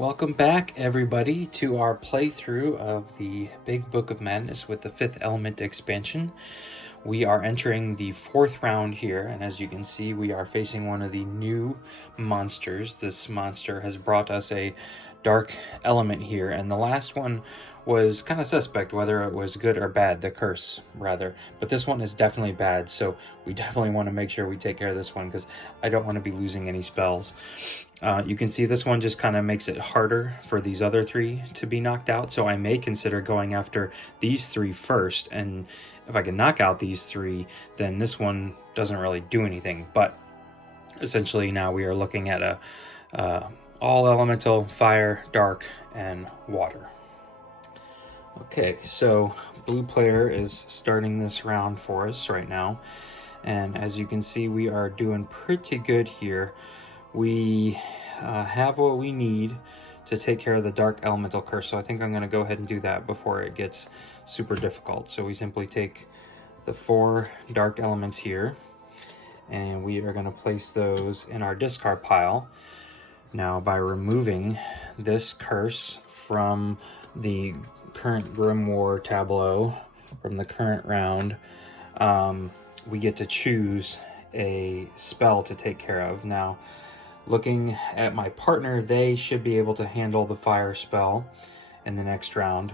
Welcome back, everybody, to our playthrough of the Big Book of Madness with the 5th Element expansion. We are entering the 4th round here, and as you can see, we are facing one of the new monsters. This monster has brought us a dark element here, and the last one was kind of suspect whether it was good or bad, the curse, rather. But this one is definitely bad, so we definitely want to make sure we take care of this one, because I don't want to be losing any spells. You can see this one just kind of makes it harder for these other 3 to be knocked out, so I may consider going after these 3 first, and if I can knock out these 3, then this one doesn't really do anything. But essentially now we are looking at a all elemental, fire, dark, and water. Okay, so blue player is starting this round for us right now, and as you can see, we are doing pretty good here. We have what we need to take care of the dark elemental curse, so I think I'm going to go ahead and do that before it gets super difficult. So we simply take the 4 dark elements here, and we are going to place those in our discard pile. Now, by removing this curse from the current Grimoire tableau from the current round, we get to choose a spell to take care of. Now, looking at my partner, they should be able to handle the fire spell in the next round.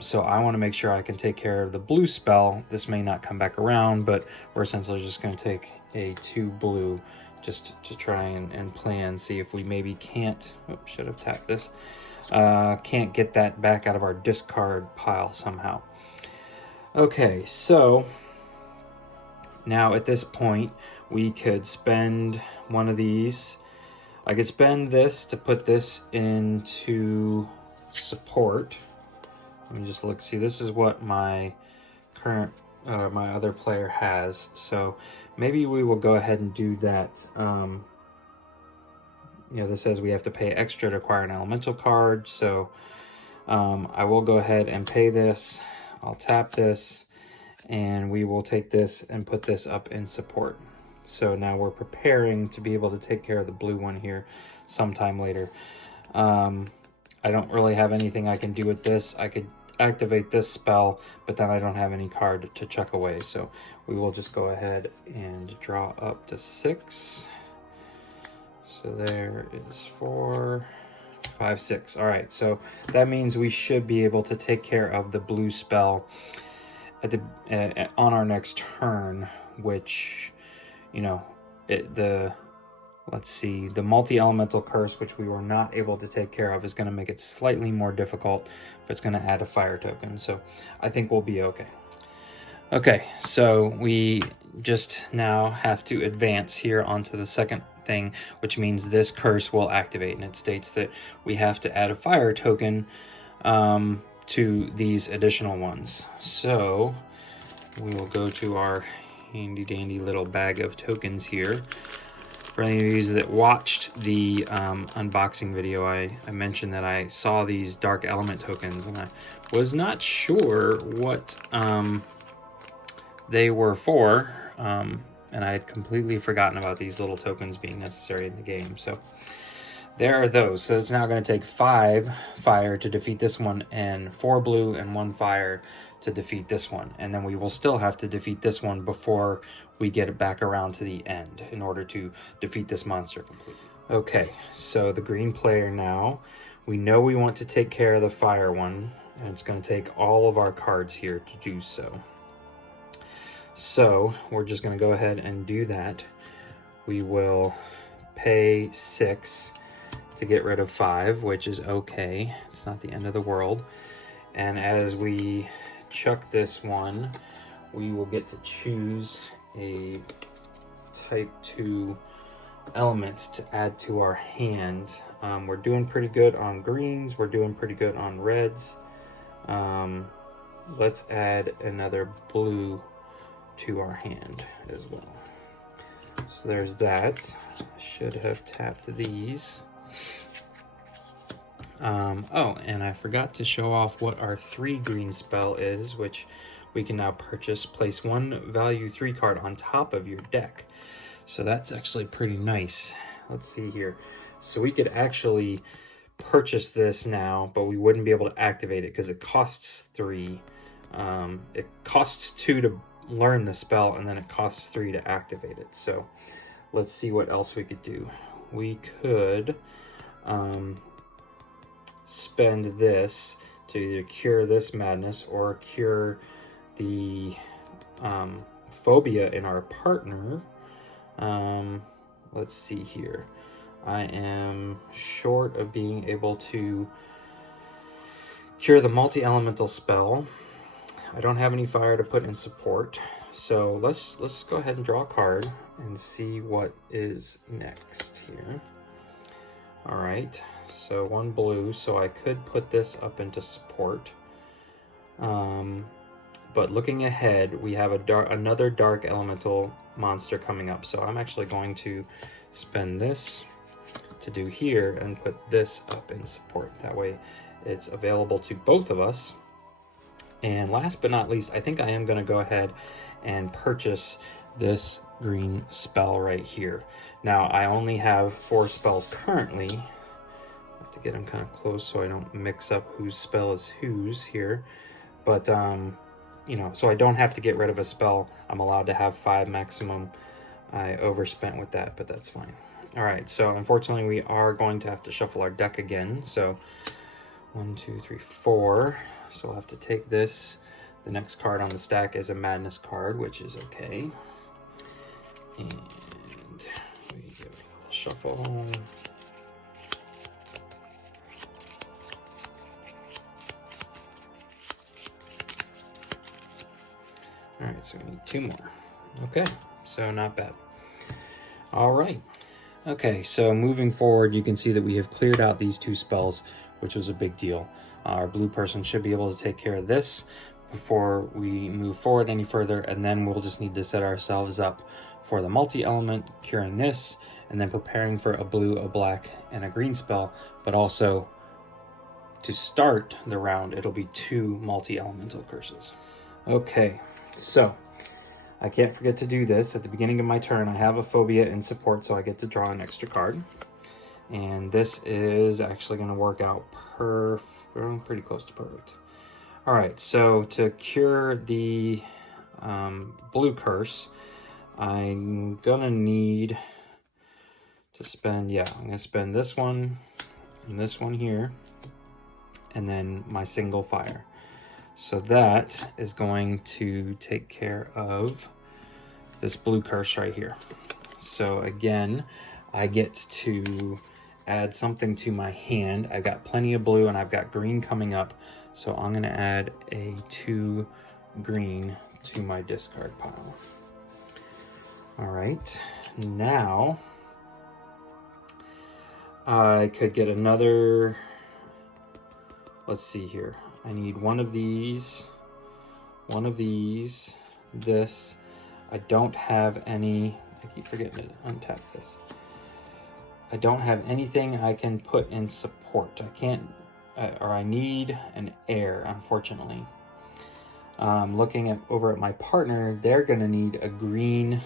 So I want to make sure I can take care of the blue spell. This may not come back around, but we're essentially just going to take a 2 blue just to try and plan, see if we maybe can't, should have tapped this, can't get that back out of our discard pile somehow. Okay, so now at this point, we could spend one of these. I could spend this to put this into support. Let me just look, see, this is what my current, my other player has. So maybe we will go ahead and do that. This says we have to pay extra to acquire an elemental card. So I will go ahead and pay this. I'll tap this, and we will take this and put this up in support. So now we're preparing to be able to take care of the blue one here sometime later. I don't really have anything I can do with this. I could activate this spell, but then I don't have any card to chuck away. So we will just go ahead and draw up to 6. So there is 4, 5, 6. All right, so that means we should be able to take care of the blue spell at the on our next turn, which, let's see, the multi-elemental curse, which we were not able to take care of, is going to make it slightly more difficult, but it's going to add a fire token. So I think we'll be okay. Okay, so we just now have to advance here onto the second thing, which means this curse will activate, and it states that we have to add a fire token to these additional ones. So we will go to our handy dandy little bag of tokens here. For any of you that watched the unboxing video, I mentioned that I saw these dark element tokens, and I was not sure what they were for, and I had completely forgotten about these little tokens being necessary in the game. So there are those. So it's now going to take 5 fire to defeat this one, and 4 blue and 1 fire to defeat this one. And then we will still have to defeat this one before we get it back around to the end in order to defeat this monster completely. Okay, so the green player now, we know we want to take care of the fire one, and it's going to take all of our cards here to do so. So we're just going to go ahead and do that. We will pay 6 to get rid of 5, which is okay. It's not the end of the world. And as we chuck this one, we will get to choose a type 2 element to add to our hand. We're doing pretty good on greens. We're doing pretty good on reds. Let's add another blue to our hand as well. So there's that. Should have tapped these. Oh, and I forgot to show off what our 3 green spell is, which we can now purchase. Place 1 value 3 card on top of your deck. So that's actually pretty nice. Let's see here. So we could actually purchase this now, but we wouldn't be able to activate it because it costs 3. It costs 2 to learn the spell, and then it costs 3 to activate it. So let's see what else we could do. We could spend this to either cure this madness or cure the phobia in our partner. Let's see here. I am short of being able to cure the multi-elemental spell. I don't have any fire to put in support. So let's go ahead and draw a card and see what is next here. All right, so 1 blue, so I could put this up into support. But looking ahead, we have another dark elemental monster coming up. So I'm actually going to spend this to do here and put this up in support. That way it's available to both of us. And last but not least, I think I am going to go ahead and purchase this green spell right here. Now, I only have 4 spells currently. I have to get them kind of close so I don't mix up whose spell is whose here. But, you know, so I don't have to get rid of a spell. I'm allowed to have 5 maximum. I overspent with that, but that's fine. All right, so unfortunately we are going to have to shuffle our deck again. So 1, 2, 3, 4. So we'll have to take this. The next card on the stack is a madness card, which is okay. And we give it a shuffle. All right, so we need 2 more. Okay, so not bad. All right. Okay, so moving forward, you can see that we have cleared out these 2 spells, which was a big deal. Our blue person should be able to take care of this before we move forward any further, and then we'll just need to set ourselves up for the multi-element, curing this, and then preparing for a blue, a black, and a green spell, but also to start the round, it'll be 2 multi-elemental curses. Okay, so I can't forget to do this. At the beginning of my turn, I have a phobia in support, so I get to draw an extra card. And this is actually going to work out pretty close to perfect. All right, so to cure the blue curse, I'm going to need to spend, I'm going to spend this one and this one here, and then my single fire. So that is going to take care of this blue curse right here. So again, I get to add something to my hand. I've got plenty of blue and I've got green coming up. So I'm going to add a 2 green to my discard pile. All right, now I could get another, let's see here. I need one of these, this. I don't have any, I keep forgetting to untap this. I don't have anything I can put in support. I can't, or I need an air, unfortunately. Looking over at my partner, they're gonna need a green,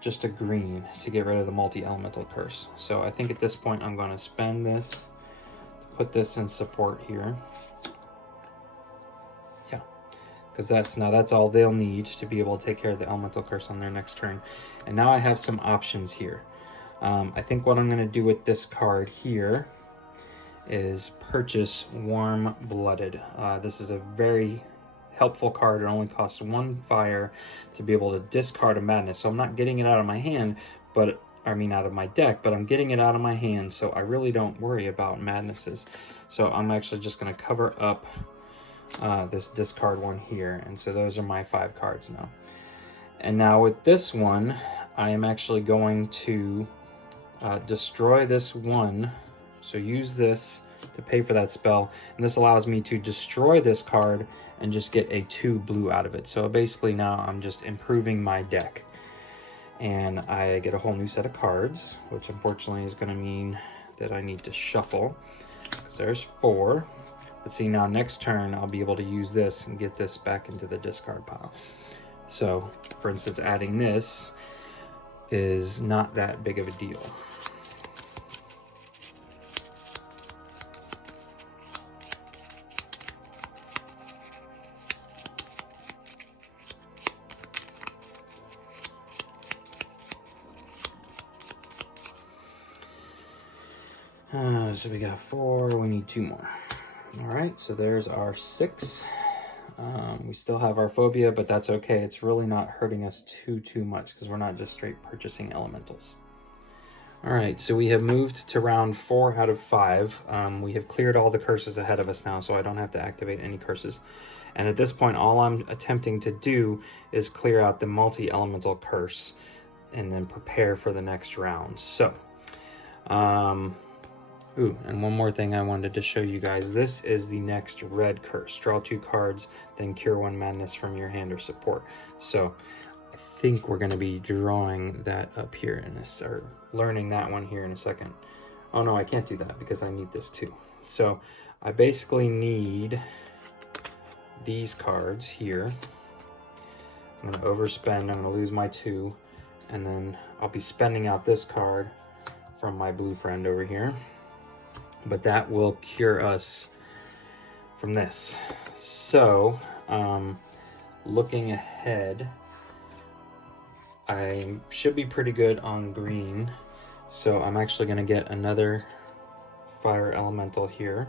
just a green to get rid of the multi-elemental curse. So I think at this point I'm gonna spend this to put this in support here. Because that's all they'll need to be able to take care of the elemental curse on their next turn. And now I have some options here. I think what I'm going to do with this card here is purchase Warm Blooded. This is a very helpful card. It only costs 1 fire to be able to discard a madness. So I'm not getting it out of my hand, but out of my deck, but I'm getting it out of my hand. So I really don't worry about madnesses. So I'm actually just going to cover up this discard one here, and so those are my 5 cards now. And now with this one, I am actually going to destroy this one, so use this to pay for that spell, and this allows me to destroy this card and just get a 2 blue out of it. So basically now I'm just improving my deck, and I get a whole new set of cards, which unfortunately is going to mean that I need to shuffle, because there's 4. But see, now next turn, I'll be able to use this and get this back into the discard pile. So, for instance, adding this is not that big of a deal. So we got 4, we need 2 more. All right, so there's our 6. We still have our phobia, but that's okay. It's really not hurting us too much because we're not just straight purchasing elementals. All right, so we have moved to round 4 out of 5. We have cleared all the curses ahead of us now, so I don't have to activate any curses. And at this point, all I'm attempting to do is clear out the multi-elemental curse and then prepare for the next round. So, ooh, and one more thing I wanted to show you guys. This is the next red curse. Draw 2 cards, then cure 1 madness from your hand or support. So I think we're going to be drawing that up here in this, or learning that one here in a second. Oh no, I can't do that because I need this too. So I basically need these cards here. I'm going to overspend. I'm going to lose my 2. And then I'll be spending out this card from my blue friend over here. But that will cure us from this. So, looking ahead, I should be pretty good on green. So I'm actually going to get another fire elemental here.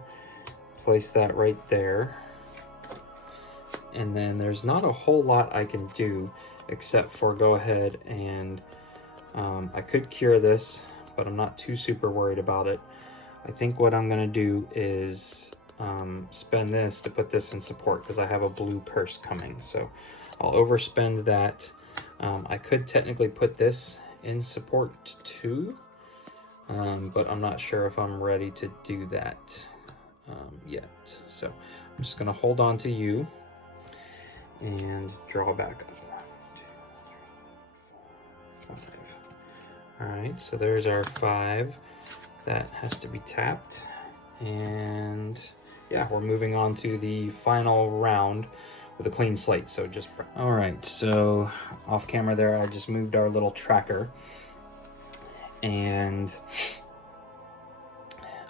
Place that right there. And then there's not a whole lot I can do except for go ahead and I could cure this, but I'm not too super worried about it. I think what I'm going to do is spend this to put this in support because I have a blue curse coming. So I'll overspend that. I could technically put this in support too, but I'm not sure if I'm ready to do that yet. So I'm just going to hold on to you and draw back up. 1, 2, 3, 4, 5. All right, so there's our 5. That has to be tapped. And yeah, we're moving on to the final round with a clean slate. So just, all right, so off camera there, I just moved our little tracker. And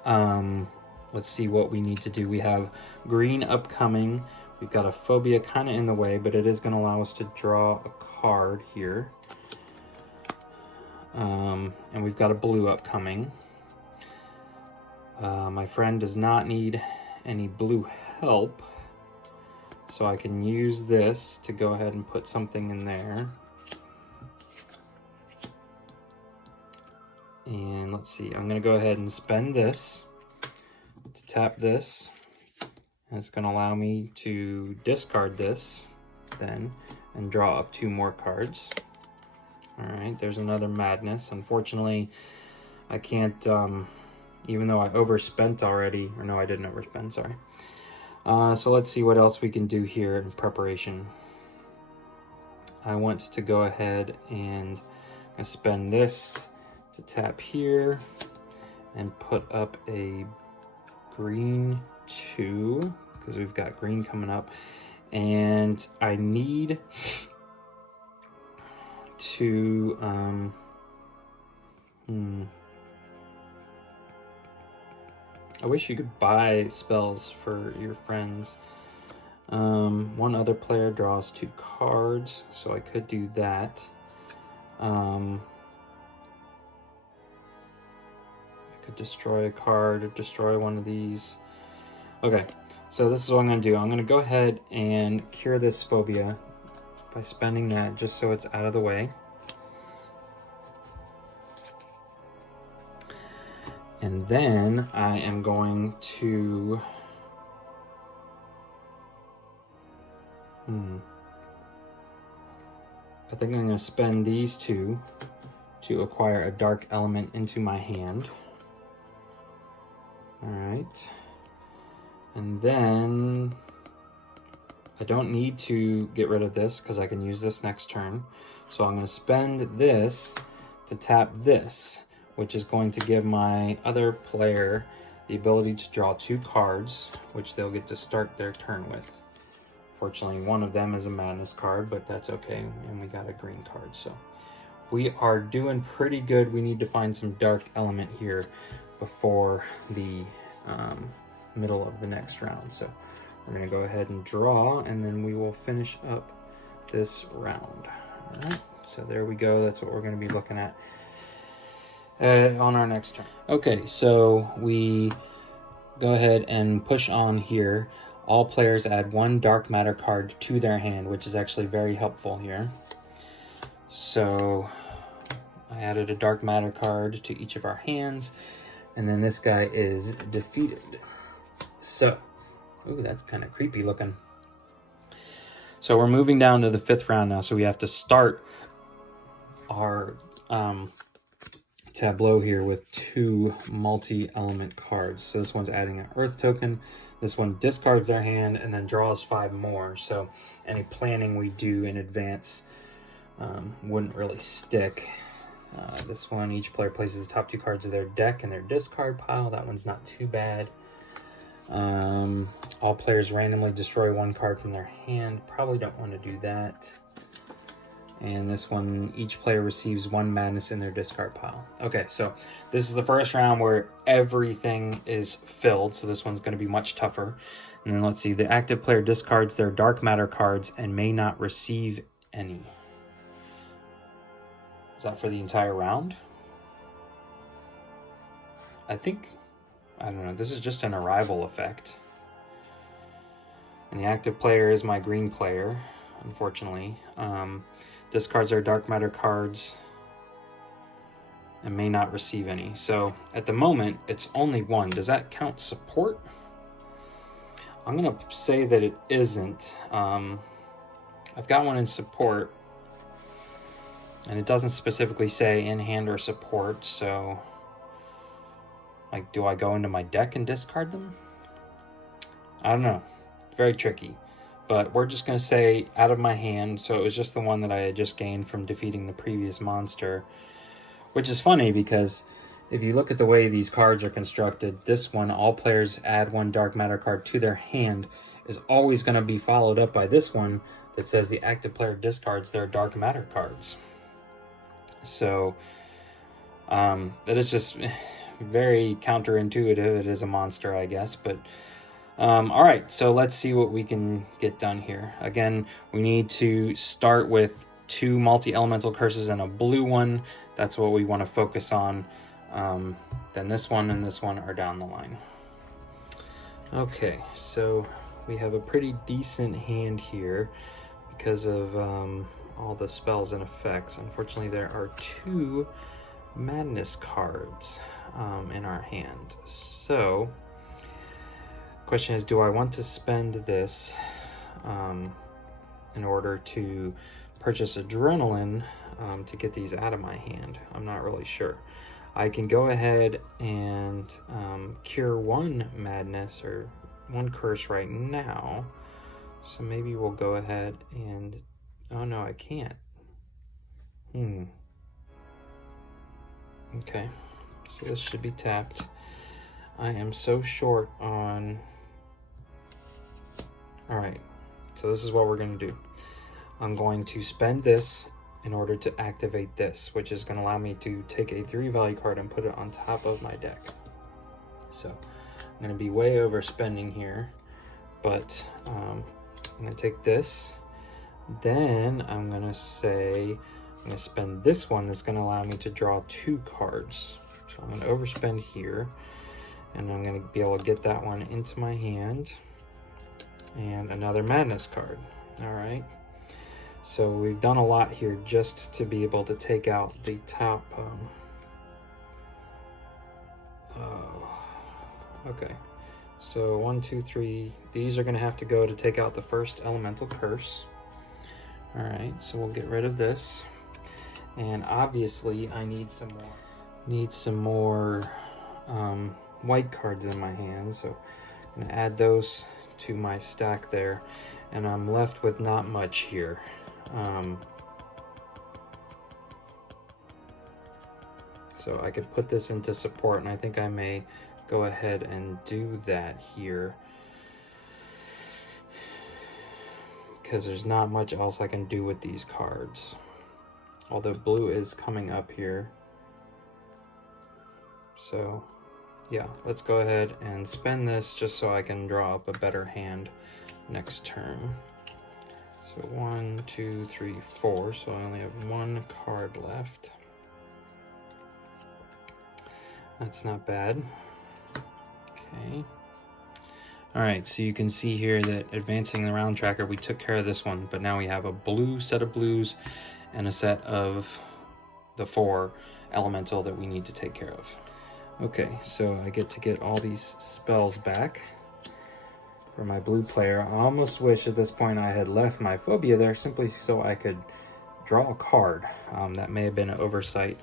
let's see what we need to do. We have green upcoming. We've got a phobia kind of in the way, but it is going to allow us to draw a card here. And we've got a blue upcoming. My friend does not need any blue help, so I can use this to go ahead and put something in there. And let's see, I'm going to go ahead and spend this to tap this. And it's going to allow me to discard this then and draw up 2 more cards. All right, there's another madness. Unfortunately, I can't, even though I overspent already, or no, I didn't overspend, sorry. So let's see what else we can do here in preparation. I want to go ahead and spend this to tap here and put up a green 2 because we've got green coming up, and I need to I wish you could buy spells for your friends. One other player draws 2 cards, so I could do that. I could destroy a card or destroy one of these. Okay, so this is what I'm going to do. I'm going to go ahead and cure this phobia by spending that just so it's out of the way. And then I am going to I think I'm going to spend these 2 to acquire a dark element into my hand. All right. And then I don't need to get rid of this because I can use this next turn. So I'm going to spend this to tap this, which is going to give my other player the ability to draw 2 cards, which they'll get to start their turn with. Fortunately, one of them is a madness card, but that's okay, and we got a green card, so we are doing pretty good. We need to find some dark element here before the middle of the next round. So we're going to go ahead and draw, and then we will finish up this round. All right, so there we go. That's what we're going to be looking at. on our next turn. Okay, so we go ahead and push on here. All players add 1 dark matter card to their hand, which is actually very helpful here. So I added a dark matter card to each of our hands, and then this guy is defeated. So, ooh, that's kind of creepy looking. So we're moving down to the 5th round now, so we have to start our tableau here with 2 multi-element cards. So this one's adding an earth token, this one discards their hand and then draws 5 more. So any planning we do in advance wouldn't really stick. This one, each player places the top 2 cards of their deck in their discard pile. That one's not too bad. All players randomly destroy 1 card from their hand. Probably don't want to do that. And this one, each player receives 1 madness in their discard pile. Okay, so this is the first round where everything is filled, so this one's going to be much tougher. And then let's see, the active player discards their dark matter cards and may not receive any. Is that for the entire round? I don't know, this is just an arrival effect. And the active player is my green player, unfortunately. Discards their dark matter cards and may not receive any. So at the moment, it's only 1. Does that count support? I'm gonna say that it isn't. I've got 1 in support, and it doesn't specifically say in hand or support, so like, do I go into my deck and discard them? I don't know. Very tricky. But we're just going to say out of my hand, so it was just the one that I had just gained from defeating the previous monster. Which is funny because if you look at the way these cards are constructed, this one, all players add 1 dark matter card to their hand, is always going to be followed up by this one that says the active player discards their dark matter cards. So that is just very counterintuitive. It is a monster, I guess, but all right, so let's see what we can get done here. Again, we need to start with 2 multi-elemental curses and a blue one. That's what we want to focus on. Then this one and this one are down the line. Okay, so we have a pretty decent hand here because of all the spells and effects. Unfortunately, there are 2 madness cards in our hand. So question is, do I want to spend this in order to purchase adrenaline to get these out of my hand? I'm not really sure. I can go ahead and cure 1 madness or 1 curse right now. So maybe we'll go ahead and... Oh no, I can't. Okay, so this should be tapped. I am so short on... Alright, so this is what we're going to do. I'm going to spend this in order to activate this, which is going to allow me to take a 3 value card and put it on top of my deck. So I'm going to be way overspending here, but I'm going to take this. Then I'm going to say I'm going to spend this one that's going to allow me to draw 2 cards. So I'm going to overspend here, and I'm going to be able to get that one into my hand. And another madness card. All right, so we've done a lot here just to be able to take out the top okay, so 1, 2, 3, these are going to have to go to take out the first elemental curse. All right, so we'll get rid of this, and obviously I need some more white cards in my hand, so I'm going to add those to my stack there, and I'm left with not much here. So I could put this into support, and I think I may go ahead and do that here because there's not much else I can do with these cards, although blue is coming up here. So yeah, let's go ahead and spend this just so I can draw up a better hand next turn. So 1, 2, 3, 4, so I only have 1 card left. That's not bad. Okay. All right, so you can see here that advancing the round tracker, we took care of this one, but now we have a blue set of blues and a set of the 4 elemental that we need to take care of. Okay, so I get to get all these spells back for my blue player. I almost wish at this point I had left my phobia there simply so I could draw a card. That may have been an oversight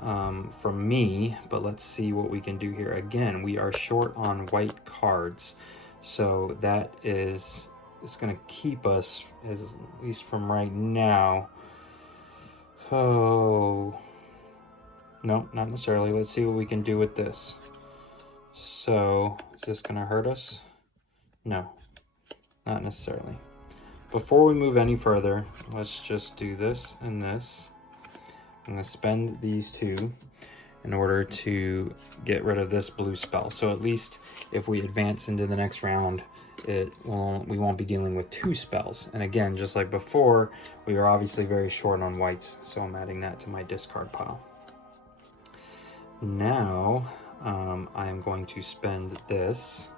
from me, but let's see what we can do here. Again, we are short on white cards, so that is going to keep us, at least from right now. Oh, no, not necessarily. Let's see what we can do with this. So, is this going to hurt us? No, not necessarily. Before we move any further, let's just do this and this. I'm going to spend these 2 in order to get rid of this blue spell. So at least if we advance into the next round, we won't be dealing with 2 spells. And again, just like before, we are obviously very short on whites, so I'm adding that to my discard pile. Now, I am going to spend this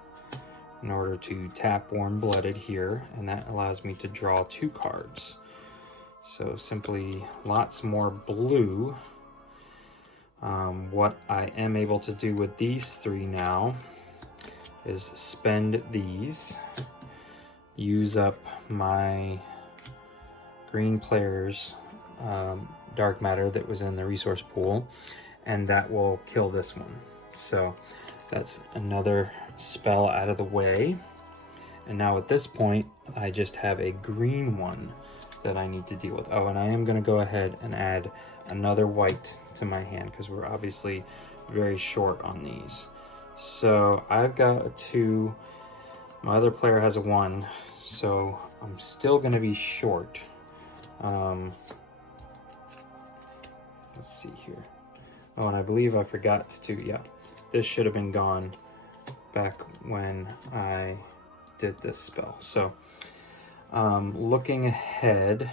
in order to tap Warm-Blooded here, and that allows me to draw 2 cards. So simply lots more blue. What I am able to do with these 3 now is spend these, use up my green player's dark matter that was in the resource pool, and that will kill this one. So that's another spell out of the way. And now at this point, I just have a green one that I need to deal with. Oh, and I am going to go ahead and add another white to my hand because we're obviously very short on these. So I've got a 2. My other player has a 1, so I'm still going to be short. Let's see here. Oh, and I believe I forgot to, yeah, this should have been gone back when I did this spell. So looking ahead,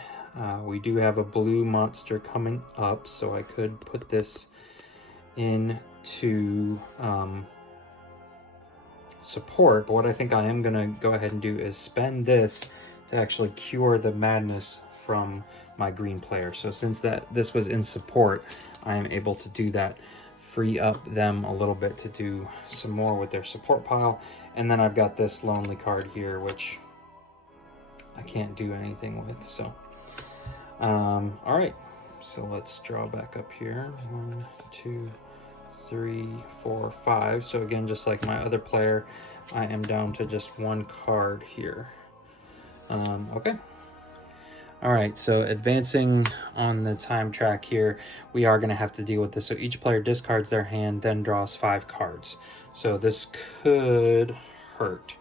we do have a blue monster coming up, so I could put this into support, but what I think I am going to go ahead and do is spend this to actually cure the madness from my green player. So since this was in support, I am able to do that, free up them a little bit to do some more with their support pile. And then I've got this lonely card here, which I can't do anything with. So all right, so let's draw back up here. 1, 2, 3, 4, 5. So again, just like my other player, I am down to just 1 card here. Okay. All right, so advancing on the time track here, we are going to have to deal with this. So each player discards their hand, then draws 5 cards. So this could hurt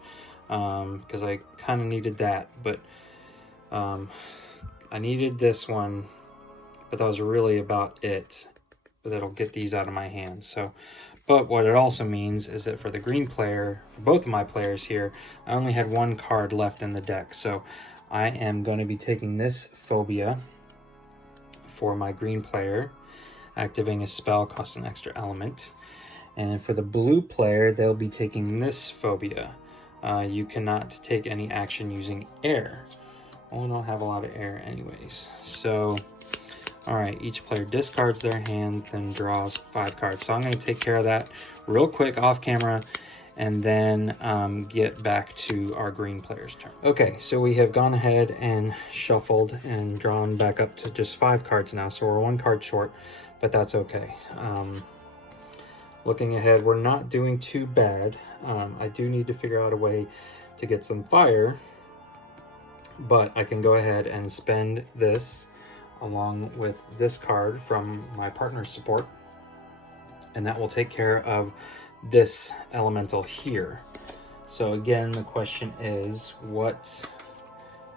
because I kind of needed that, but I needed this one, but that was really about it. But that'll get these out of my hands. So, but what it also means is that for the green player, for both of my players here, I only had 1 card left in the deck. So I am going to be taking this phobia for my green player, activating a spell, costs an extra element. And for the blue player, they'll be taking this phobia. You cannot take any action using air. Well, we don't have a lot of air anyways. So, all right, each player discards their hand, then draws 5 cards. So I'm going to take care of that real quick off camera, and then get back to our green player's turn. Okay, so we have gone ahead and shuffled and drawn back up to just 5 cards now. So we're 1 card short, but that's okay. Looking ahead, we're not doing too bad. I do need to figure out a way to get some fire, but I can go ahead and spend this along with this card from my partner's support, and that will take care of this elemental here. So again, the question is, what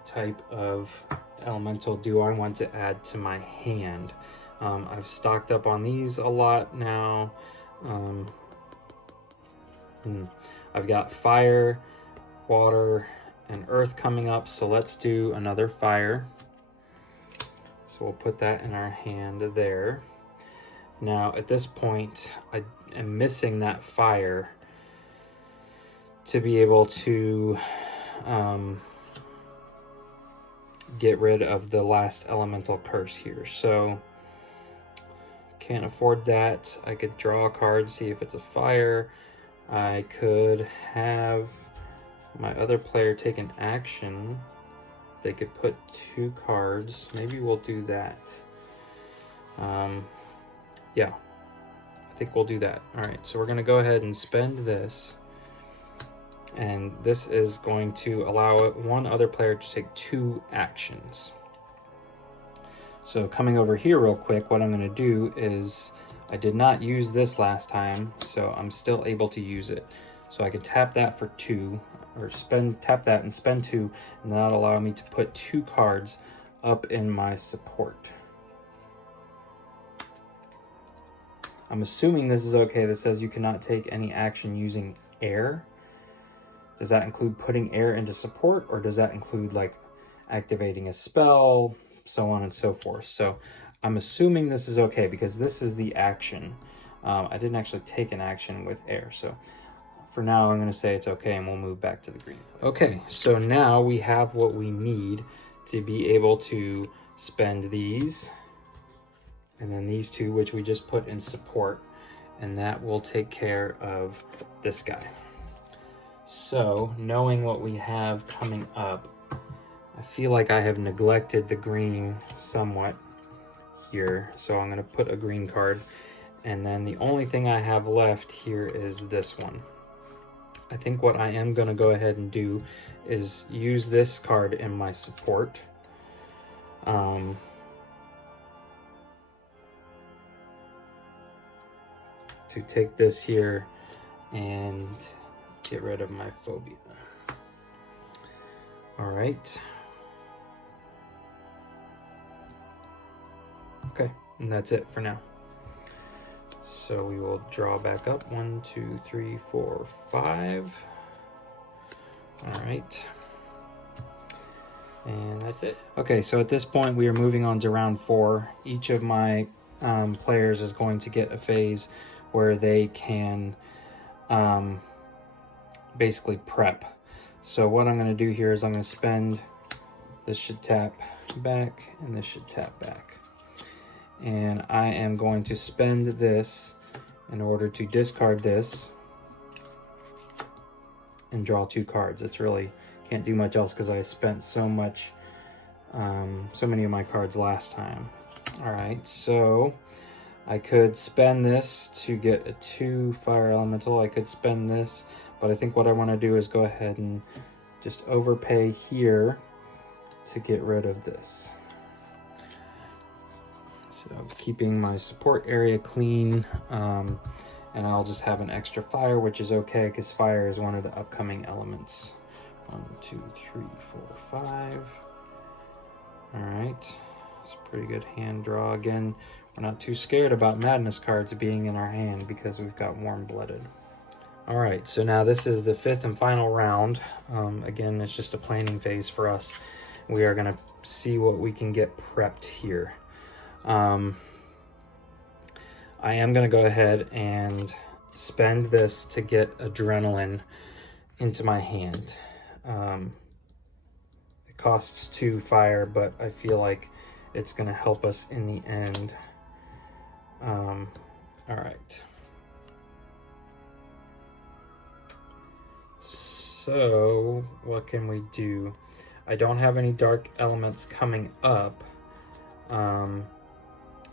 type of elemental do I want to add to my hand? I've stocked up on these a lot now. I've got fire, water, and earth coming up, so let's do another fire. So we'll put that in our hand there. Now, at this point, I am missing that fire to be able to get rid of the last elemental curse here. So, can't afford that. I could draw a card, see if it's a fire. I could have my other player take an action. They could put 2 cards. Maybe we'll do that. Yeah, I think we'll do that. All right, so we're gonna go ahead and spend this. And this is going to allow one other player to take 2 actions. So coming over here real quick, what I'm gonna do is, I did not use this last time, so I'm still able to use it. So I could tap that for 2, or tap that and spend 2, and that'll allow me to put 2 cards up in my support. I'm assuming this is okay. This says you cannot take any action using air. Does that include putting air into support, or does that include like activating a spell, so on and so forth? So I'm assuming this is okay because this is the action. I didn't actually take an action with air, so for now I'm going to say it's okay, and we'll move back to the green. Okay, so now we have what we need to be able to spend these, and then these 2, which we just put in support, and that will take care of this guy. So, knowing what we have coming up, I feel like I have neglected the green somewhat here, so I'm going to put a green card, and then the only thing I have left here is this one. I think what I am going to go ahead and do is use this card in my support. To take this here and get rid of my phobia. All right. Okay, and that's it for now. So we will draw back up 1, 2, 3, 4, 5. All right. And that's it. Okay, so at this point we are moving on to round 4. Each of my players is going to get a phase where they can basically prep. So what I'm going to do here is I'm going to spend, this should tap back, and this should tap back. And I am going to spend this in order to discard this and draw 2 cards. It's really, can't do much else because I spent so much, so many of my cards last time. All right, so I could spend this to get a 2 fire elemental. I could spend this, but I think what I want to do is go ahead and just overpay here to get rid of this. So keeping my support area clean, and I'll just have an extra fire, which is okay because fire is one of the upcoming elements. 1, 2, 3, 4, 5. All right, it's a pretty good hand draw. Again, we're not too scared about madness cards being in our hand because we've got warm-blooded. All right, so now this is the 5th and final round. Again, it's just a planning phase for us. We are gonna see what we can get prepped here. I am gonna go ahead and spend this to get adrenaline into my hand. It costs 2 fire, but I feel like it's gonna help us in the end. All right. So what can we do? I don't have any dark elements coming up.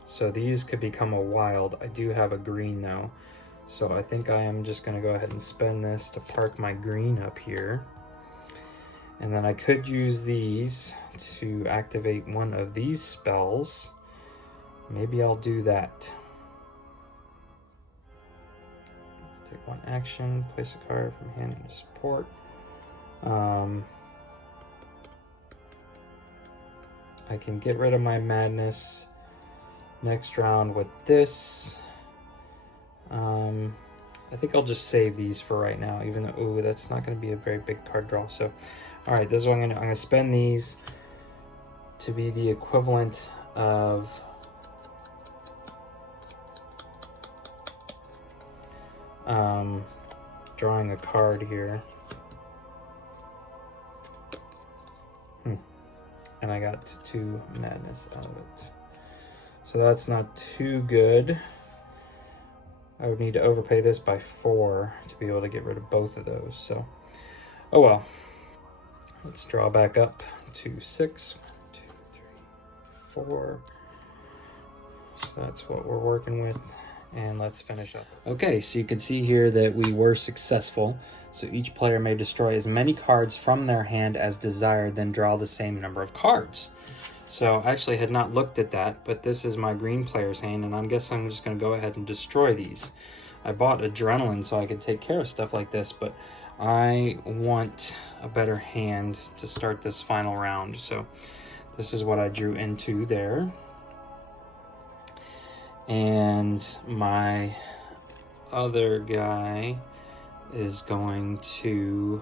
So these could become a wild. I do have a green though. So I think I am just gonna go ahead and spend this to park my green up here. And then I could use these to activate one of these spells. Maybe I'll do that. Take 1 action, place a card from hand into support. I can get rid of my madness next round with this. I think I'll just save these for right now, even though, ooh, that's not going to be a very big card draw. So, all right, this is what I'm going to spend these to be the equivalent of drawing a card here. And I got 2 madness out of it. So that's not too good. I would need to overpay this by 4 to be able to get rid of both of those. So, oh well. Let's draw back up to 6. 1, 2, 3, 4. So that's what we're working with. And let's finish up. Okay, so you can see here that we were successful. So each player may destroy as many cards from their hand as desired, then draw the same number of cards. So I actually had not looked at that, but this is my green player's hand, and I guess I'm just going to go ahead and destroy these. I bought adrenaline so I could take care of stuff like this, but I want a better hand to start this final round. So this is what I drew into there. And my other guy is going to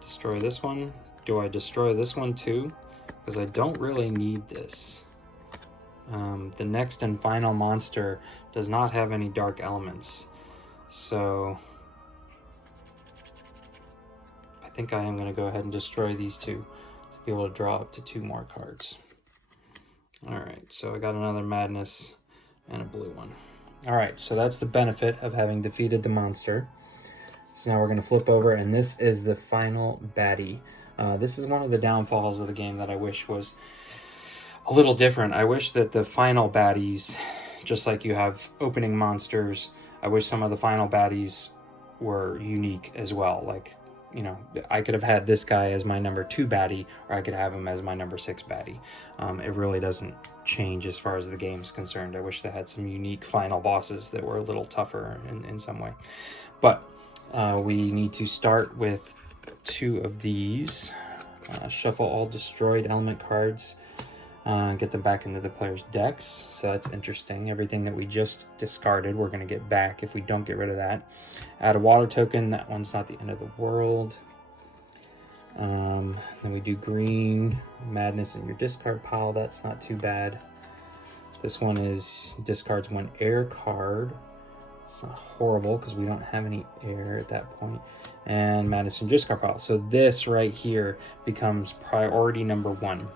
destroy this one. Do I destroy this one too? Because I don't really need this. The next and final monster does not have any dark elements. So I think I am going to go ahead and destroy these two to be able to draw up to 2 more cards. Alright, so I got another madness and a blue one. Alright, so that's the benefit of having defeated the monster. So now we're going to flip over, and this is the final baddie. This is one of the downfalls of the game that I wish was a little different. I wish that the final baddies, just like you have opening monsters, I wish some of the final baddies were unique as well. Like, you know, I could have had this guy as my number 2 baddie, or I could have him as my number 6 baddie. It really doesn't change as far as the game's concerned. I wish they had some unique final bosses that were a little tougher in some way. But we need to start with 2 of these. Shuffle all destroyed element cards. Get them back into the player's decks. So that's interesting. Everything that we just discarded, we're going to get back if we don't get rid of that. Add a water token. That one's not the end of the world. Then we do green. Madness in your discard pile. That's not too bad. This one is discards 1 air card. It's not horrible because we don't have any air at that point. And madness in discard pile. So this right here becomes priority number 1.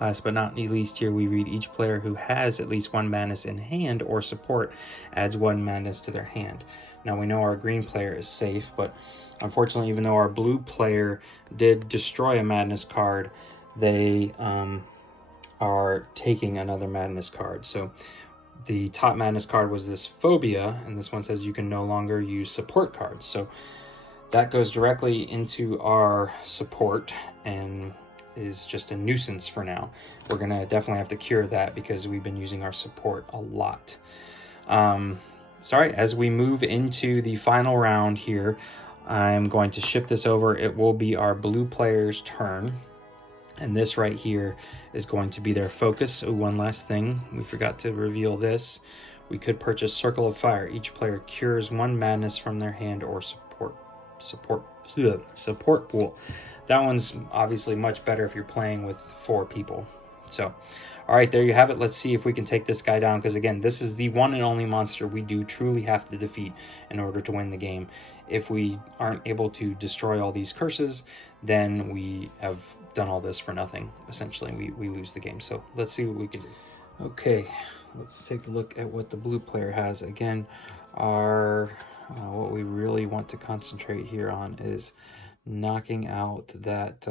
Last but not least, here we read each player who has at least 1 madness in hand or support adds 1 madness to their hand. Now we know our green player is safe, but unfortunately, even though our blue player did destroy a madness card, they are taking another madness card. So the top madness card was this phobia, and this one says you can no longer use support cards. So that goes directly into our support and is just a nuisance for now. We're gonna definitely have to cure that because we've been using our support a lot. Sorry, as we move into the final round here, I'm going to shift this over. It will be our blue player's turn, and this right here is going to be their focus. Oh, one last thing, we forgot to reveal this. We could purchase Circle of Fire. Each player cures 1 madness from their hand or support pool. That one's obviously much better if you're playing with 4 people. So, all right, there you have it. Let's see if we can take this guy down, because again, this is the one and only monster we do truly have to defeat in order to win the game. If we aren't able to destroy all these curses, then we have done all this for nothing. Essentially, we lose the game. So let's see what we can do. Okay, let's take a look at what the blue player has. Again, our what we really want to concentrate here on is knocking out that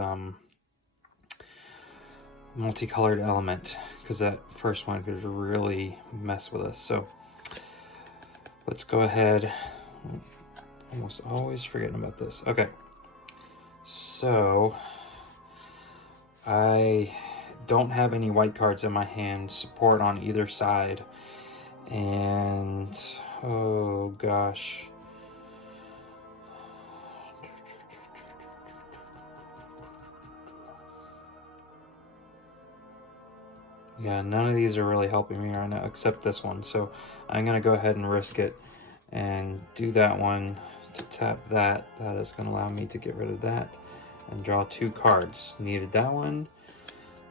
multicolored element, because that first one could really mess with us. So let's go ahead. Almost always forgetting about this. Okay, so I don't have any white cards in my hand, support on either side, and oh gosh, yeah, none of these are really helping me right now except this one. So I'm going to go ahead and risk it and do that one to tap that. That is going to allow me to get rid of that and draw 2 cards. Needed that one.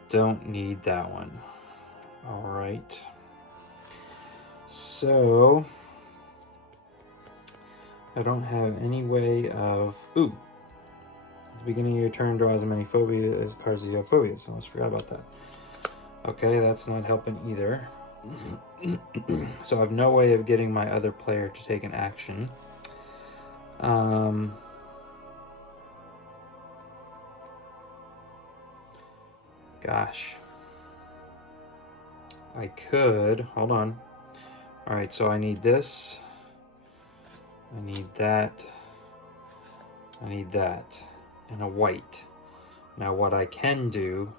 Don't need that one. All right. So I don't have any way of... Ooh. At the beginning of your turn, draw as many phobia as cards as you have phobias. I almost forgot about that. Okay, that's not helping either. So I have no way of getting my other player to take an action. Gosh. I could... Hold on. Alright, so I need this. I need that. I need that. And a white. Now what I can do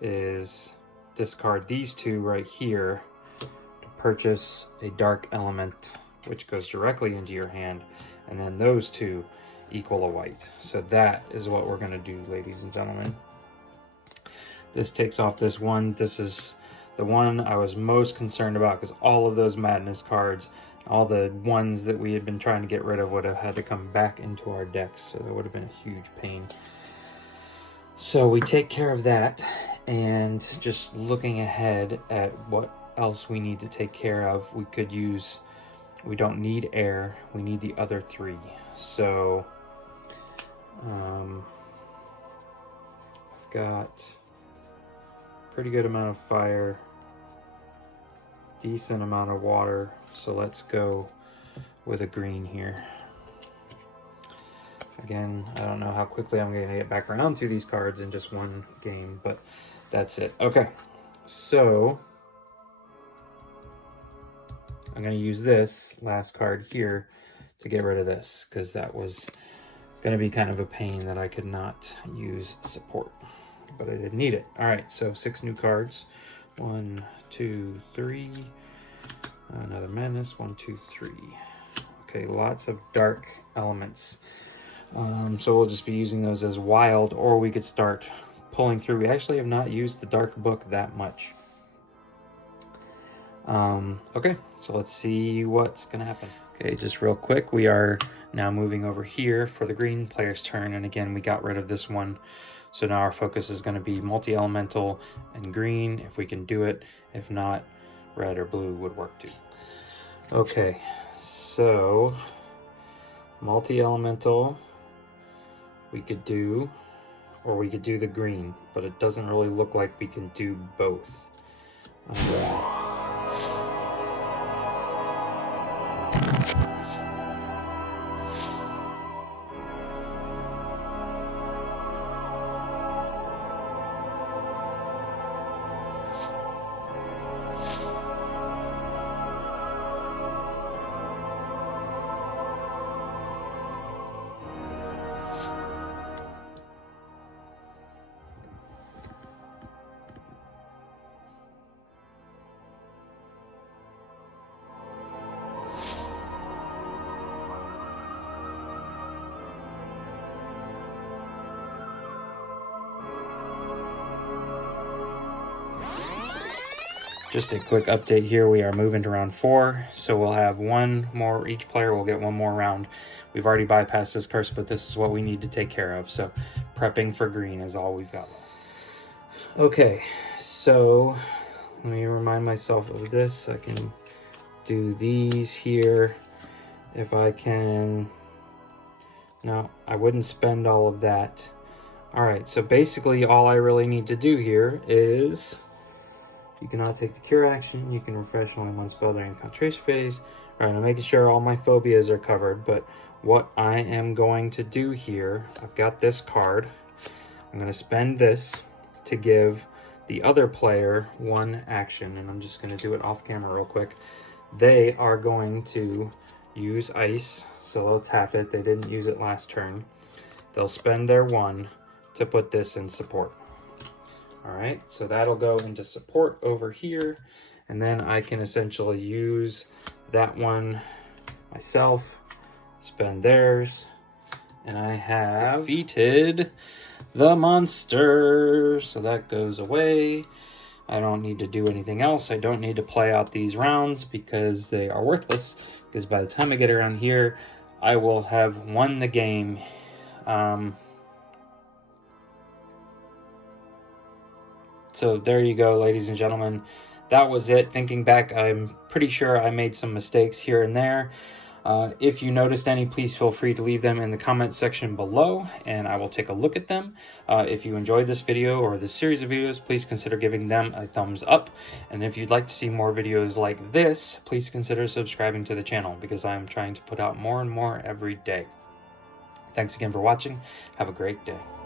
is discard these two right here to purchase a dark element, which goes directly into your hand, and then those two equal a white. So that is what we're going to do, ladies and gentlemen. This takes off this one. This is the one I was most concerned about, because all of those madness cards, all the ones that we had been trying to get rid of, would have had to come back into our decks, so that would have been a huge pain. So we take care of that, and just looking ahead at what else we need to take care of, we could use... We don't need air, we need the other three. So I've got pretty good amount of fire, decent amount of water, so let's go with a green here. Again, I don't know how quickly I'm going to get back around through these cards in just one game, but that's it. Okay, so I'm going to use this last card here to get rid of this, because that was going to be kind of a pain that I could not use support, but I didn't need it. All right, so 6 new cards. 1, 2, 3. Another madness. 1, 2, 3. Okay, lots of dark elements. So we'll just be using those as wild, or we could start pulling through. We actually have not used the dark book that much. Okay, so let's see what's gonna happen. Okay, just real quick, we are now moving over here for the green player's turn, and again, we got rid of this one. So now our focus is going to be multi-elemental and green, if we can do it. If not, red or blue would work too. Okay, so multi-elemental we could do, or we could do the green, but it doesn't really look like we can do both. Just a quick update here, we are moving to round 4, so we'll have one more, each player will get one more round. We've already bypassed this curse, but this is what we need to take care of, so prepping for green is all we've got left. Okay, so let me remind myself of this. I can do these here. If I can... No, I wouldn't spend all of that. Alright, so basically all I really need to do here is... You cannot take the cure action. You can refresh only one spell during the concentration phase. All right, I'm making sure all my phobias are covered, but what I am going to do here, I've got this card. I'm going to spend this to give the other player one action, and I'm just going to do it off camera real quick. They are going to use ice, so they'll tap it. They didn't use it last turn. They'll spend their 1 to put this in support. All right, so that'll go into support over here, and then I can essentially use that one myself, spend theirs, and I have defeated the monster. So that goes away. I don't need to do anything else. I don't need to play out these rounds because they are worthless, because by the time I get around here, I will have won the game. So there you go, ladies and gentlemen. that was it. Thinking back, I'm pretty sure I made some mistakes here and there. If you noticed any, please feel free to leave them in the comment section below, and I will take a look at them. If you enjoyed this video or this series of videos, please consider giving them a thumbs up. And if you'd like to see more videos like this, please consider subscribing to the channel, because I'm trying to put out more and more every day. Thanks again for watching. Have a great day.